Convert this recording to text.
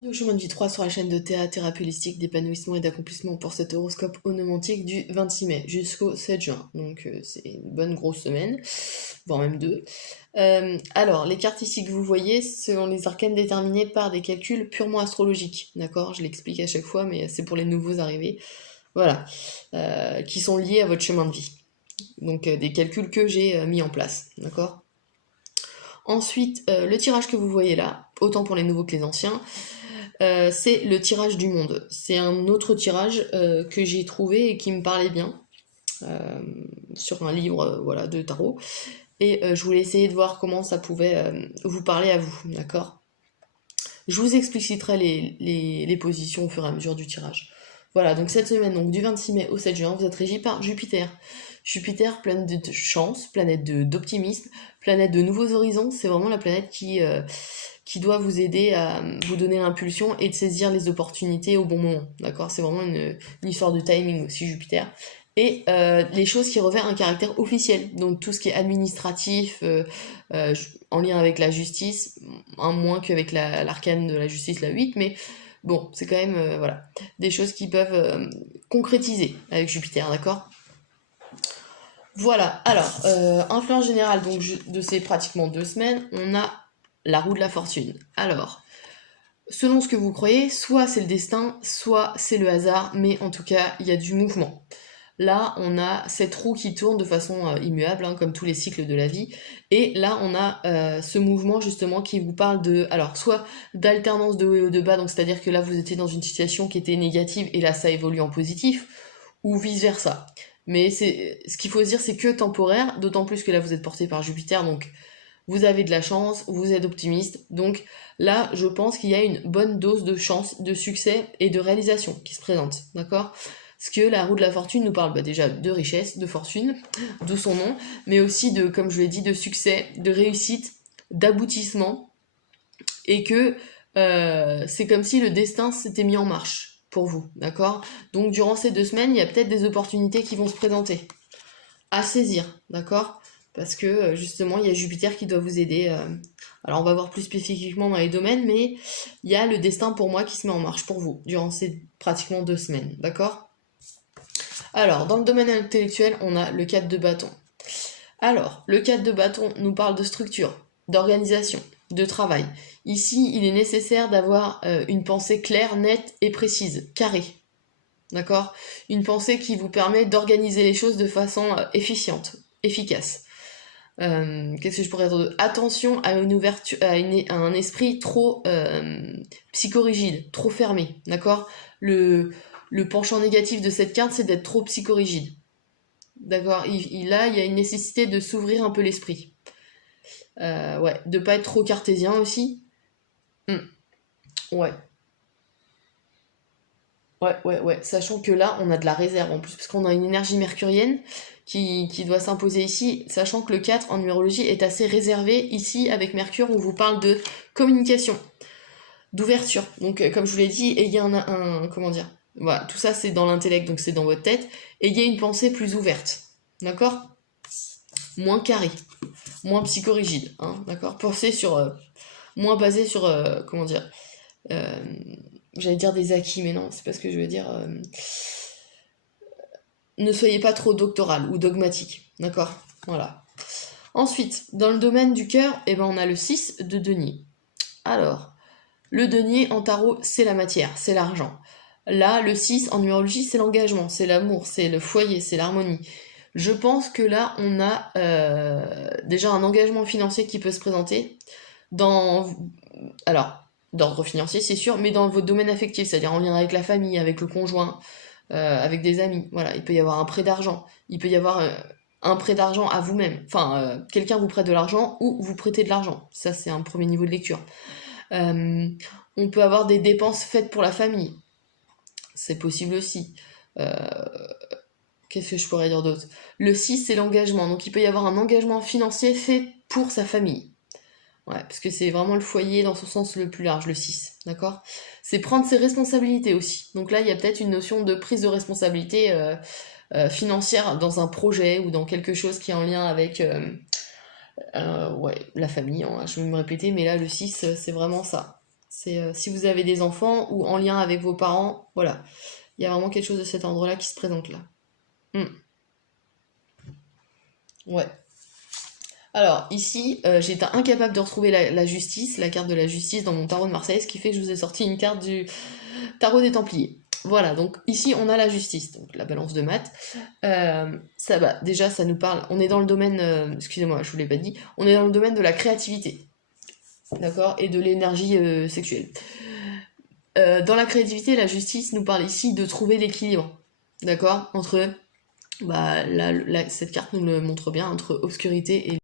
Le chemin de vie 3 sur la chaîne de Théa, thérapie holistique, d'épanouissement et d'accomplissement pour cet horoscope onomantique du 26 mai jusqu'au 7 juin. Donc c'est une bonne grosse semaine, voire même deux. Alors, les cartes ici que vous voyez sont les arcanes déterminés par des calculs purement astrologiques. D'accord? Je l'explique à chaque fois, mais c'est pour les nouveaux arrivés. Voilà. Qui sont liés à votre chemin de vie. Donc des calculs que j'ai mis en place. D'accord? Ensuite, le tirage que vous voyez là, autant pour les nouveaux que les anciens, c'est le tirage du monde. C'est un autre tirage que j'ai trouvé et qui me parlait bien euh, sur un livre voilà, de tarot. Et je voulais essayer de voir comment ça pouvait vous parler à vous, d'accord? Je vous expliciterai les positions au fur et à mesure du tirage. Voilà, donc cette semaine, donc du 26 mai au 7 juin, vous êtes régi par Jupiter. Jupiter, planète de chance, planète d'optimisme, planète de nouveaux horizons, c'est vraiment la planète qui doit vous aider à vous donner l'impulsion et de saisir les opportunités au bon moment. D'accord? C'est vraiment une histoire de timing aussi, Jupiter. Et les choses qui revêtent un caractère officiel, donc tout ce qui est administratif, en lien avec la justice, moins qu'avec l'arcane de la justice, la 8, mais bon, c'est quand même voilà, des choses qui peuvent concrétiser avec Jupiter, d'accord? Voilà, alors, influence générale donc, de ces pratiquement 2 semaines, on a la roue de la fortune. Alors, selon ce que vous croyez, soit c'est le destin, soit c'est le hasard, mais en tout cas, il y a du mouvement. Là, on a cette roue qui tourne de façon immuable, hein, comme tous les cycles de la vie. Et là, on a ce mouvement justement qui vous parle de, alors, soit d'alternance de haut et de bas, donc c'est-à-dire que là, vous étiez dans une situation qui était négative et là, ça évolue en positif, ou vice-versa. Mais ce qu'il faut se dire, c'est que temporaire, d'autant plus que là, vous êtes porté par Jupiter, donc vous avez de la chance, vous êtes optimiste. Donc là, je pense qu'il y a une bonne dose de chance, de succès et de réalisation qui se présente, d'accord? Parce que la roue de la fortune nous parle déjà de richesse, de fortune, d'où son nom, mais aussi de, comme je l'ai dit, de succès, de réussite, d'aboutissement, et que c'est comme si le destin s'était mis en marche pour vous, d'accord? Donc durant ces 2 semaines, il y a peut-être des opportunités qui vont se présenter à saisir, d'accord? Parce que justement, il y a Jupiter qui doit vous aider. Alors, on va voir plus spécifiquement dans les domaines, mais il y a le destin pour moi qui se met en marche pour vous durant ces pratiquement 2 semaines, d'accord? Alors, dans le domaine intellectuel, on a le 4 de bâton. Alors, le 4 de bâton nous parle de structure, d'organisation, de travail. Ici, il est nécessaire d'avoir une pensée claire, nette et précise, carrée. D'accord? Une pensée qui vous permet d'organiser les choses de façon efficiente, efficace. Qu'est-ce que je pourrais dire? Attention à une ouverture, à un esprit trop psychorigide, trop fermé, d'accord? Le penchant négatif de cette carte, c'est d'être trop psychorigide, d'accord? Là, il y a une nécessité de s'ouvrir un peu l'esprit. Ouais, de pas être trop cartésien aussi. Hmm, ouais, ouais. Sachant que là, on a de la réserve en plus, parce qu'on a une énergie mercurienne qui doit s'imposer ici, sachant que le 4 en numérologie est assez réservé. Ici, avec Mercure, on vous parle de communication, d'ouverture. Donc, comme je vous l'ai dit, ayez comment dire? Voilà, tout ça, c'est dans l'intellect, donc c'est dans votre tête. Ayez une pensée plus ouverte, d'accord? Moins carrée, moins psychorigide, hein, d'accord? Pensez sur... moins basé sur, comment dire? Euh, J'allais dire des acquis, mais non, c'est pas ce que je veux dire. Ne soyez pas trop doctoral ou dogmatique, d'accord? Voilà. Ensuite, dans le domaine du cœur, eh ben, on a le 6 de denier. Alors, le denier en tarot, c'est la matière, c'est l'argent. Là, le 6 en numérologie, c'est l'engagement, c'est l'amour, c'est le foyer, c'est l'harmonie. Je pense que là, on a déjà un engagement financier qui peut se présenter dans... Alors, d'ordre financier, c'est sûr, mais dans votre domaine affectif, c'est-à-dire en lien avec la famille, avec le conjoint, avec des amis. Voilà, il peut y avoir un prêt d'argent, il peut y avoir un prêt d'argent à vous-même. Enfin, quelqu'un vous prête de l'argent ou vous prêtez de l'argent. Ça, c'est un premier niveau de lecture. Euh, on peut avoir des dépenses faites pour la famille. C'est possible aussi. Euh, Qu'est-ce que je pourrais dire d'autre? Le 6, c'est l'engagement. Donc, il peut y avoir un engagement financier fait pour sa famille. Ouais, parce que c'est vraiment le foyer dans son sens le plus large, le 6, d'accord? C'est prendre ses responsabilités aussi. Donc là, il y a peut-être une notion de prise de responsabilité financière dans un projet ou dans quelque chose qui est en lien avec ouais, la famille, hein. Je vais me répéter, mais là, le 6, c'est vraiment ça. C'est si vous avez des enfants ou en lien avec vos parents, voilà. Il y a vraiment quelque chose de cet ordre-là qui se présente là. Hmm. Ouais. Alors, ici, j'étais incapable de retrouver la justice, la carte de la justice dans mon tarot de Marseille, ce qui fait que je vous ai sorti une carte du tarot des Templiers. Voilà, donc ici on a la justice, donc la balance de maths. Ça va, déjà ça nous parle, on est dans le domaine, excusez-moi, je vous l'ai pas dit, on est dans le domaine de la créativité, d'accord, et de l'énergie sexuelle. Dans la créativité, la justice nous parle ici de trouver l'équilibre, d'accord, entre, bah, cette carte nous le montre bien, entre obscurité et